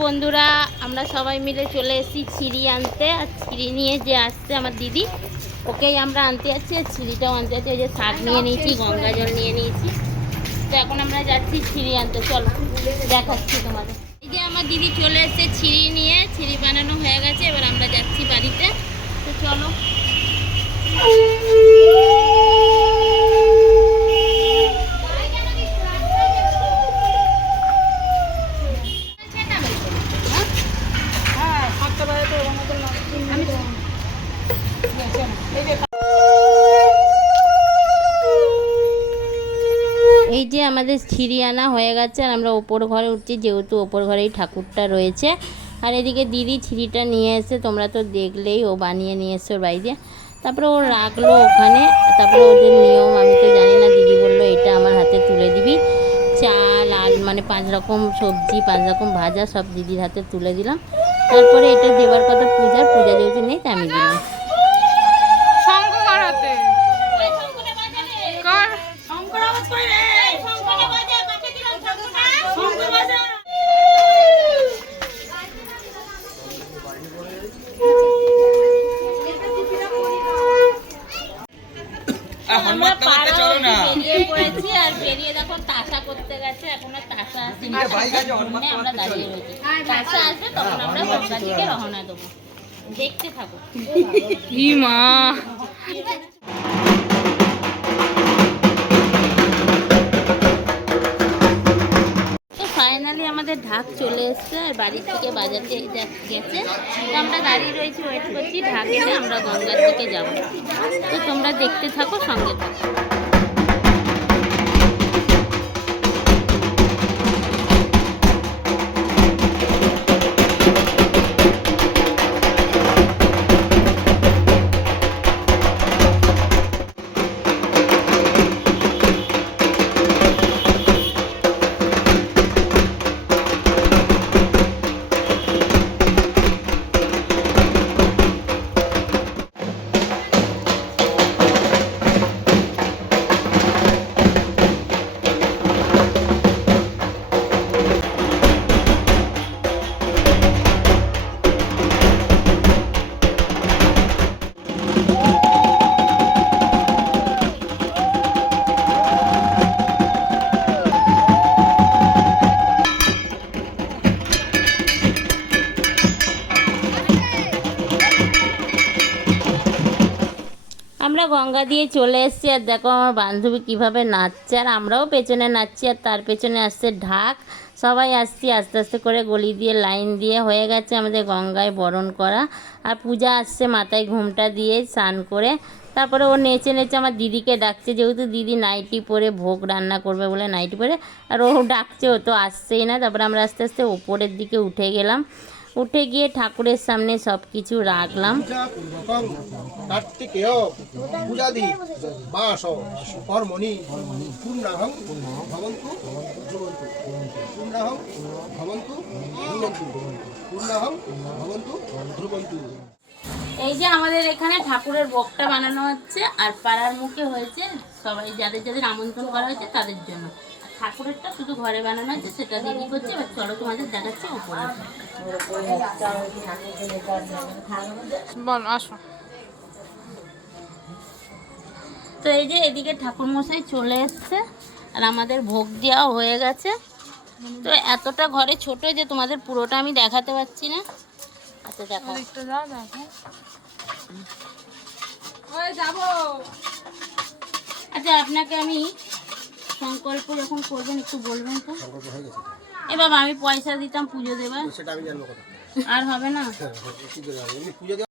বন্ধুরা, আমরা সবাই মিলে চলে এসেছি ছিঁড়ি আনতে। আর ছিঁড়ি নিয়ে যে আসছে আমার দিদি, ওকেই আমরা আনতে যাচ্ছি। আর ছিঁড়িটাও আনতে যাচ্ছি। ওই যে শাক নিয়ে নিয়েছি, গঙ্গা জল নিয়ে নিয়েছি। তো এখন আমরা যাচ্ছি ছিঁড়ি আনতে। চলো দেখাচ্ছি তোমাদের। এই যে আমার দিদি চলে এসেছে ছিঁড়ি নিয়ে। ছিঁড়ি বানানো হয়ে গেছে, এবার আমরা যাচ্ছি বাড়িতে। তো চলো। এই যে আমাদের ছিঁড়ি আনা হয়ে গেছে, আর আমরা ওপর ঘরে উঠছি, যেহেতু ওপর ঘরেই ঠাকুরটা রয়েছে। আর এদিকে দিদি ছিঁড়িটা নিয়ে এসে, তোমরা তো দেখলেই, ও বানিয়ে নিয়ে এসে ওর বাড়িতে। তারপরে ও রাখলো ওখানে। তারপরে ওদের নিয়ম আমি তো জানি না, দিদি বললো এটা আমার হাতে তুলে দিবি। চাল আল মানে 5 রকম সবজি, 5 রকম ভাজা সব দিদির হাতে তুলে দিলাম। তারপরে এটা দেবার কথা পূজা যেহেতু নেই, তাই আমি দিলাম। আমরা বেরিয়ে পড়েছি, আর বেরিয়ে দেখো তাসা করতে গেছে। এখন আর তাসা আসেনি, আমরা দাঁড়িয়ে রয়েছি। তাসা আসবে তখন আমরা গঙ্গা থেকে রওনা দেবো। দেখতে থাকো। মা ফাইনালি আমাদের ঢাক চলে এসছে, আর বাড়ি থেকে বাজাতে গেছে। তো আমরা দাঁড়িয়ে রয়েছি, ওয়েট করছি ঢাক এলে আমরা গঙ্গার দিকে যাব। তো তোমরা দেখতে থাকো, সঙ্গে থাকো। আমরা গঙ্গা দিয়ে চলে এসেছি, আর দেখো আমার বান্ধবী কীভাবে নাচছে, আর আমরাও পেছনে নাচছি। আর তার পেছনে আসছে ঢাক। সবাই আসছি আস্তে আস্তে করে, গলি দিয়ে লাইন দিয়ে হয়ে গেছে আমাদের গঙ্গায় বরণ করা। আর পূজা আসছে মাথায় ঘুমটা দিয়ে স্নান করে। তারপরে ও নেচে নেচে আমার দিদিকে ডাকছে, যেহেতু দিদি নাইটি পরে ভোগ রান্না করবে বলে নাইটি পরে। আর ও ডাকছে, ও তো আসছেই না। তারপরে আমরা আস্তে আস্তে ওপরের দিকে উঠে গেলাম। উঠে গিয়ে ঠাকুরের সামনে সব কিছু রাখলাম। এই যে আমাদের এখানে ঠাকুরের ভোগটা বানানো হচ্ছে, আর পাড়ার মুখে হয়েছে সবাই যাদের যাদের আমন্ত্রণ করা হয়েছে তাদের জন্য। ঠাকুরেরটা শুধু ঘরে বানানো হয়েছে, সেটা দিদি করছে। এবার চলো তোমাদের দেখাচ্ছি উপরে। তো এই যে এদিকে ঠাকুর মশাই চলে এসছে, আর আমাদের ভোগ দেওয়া হয়ে গেছে। তো এতটা ঘরে ছোট যে তোমাদের পুরোটা আমি দেখাতে পারছি না। আচ্ছা দেখো, আচ্ছা আপনাকে আমি সংকল্প যখন করবেন একটু বলবেন তো। এ বাবা, আমি পয়সা দিতাম পুজো দেবার, আর হবে না।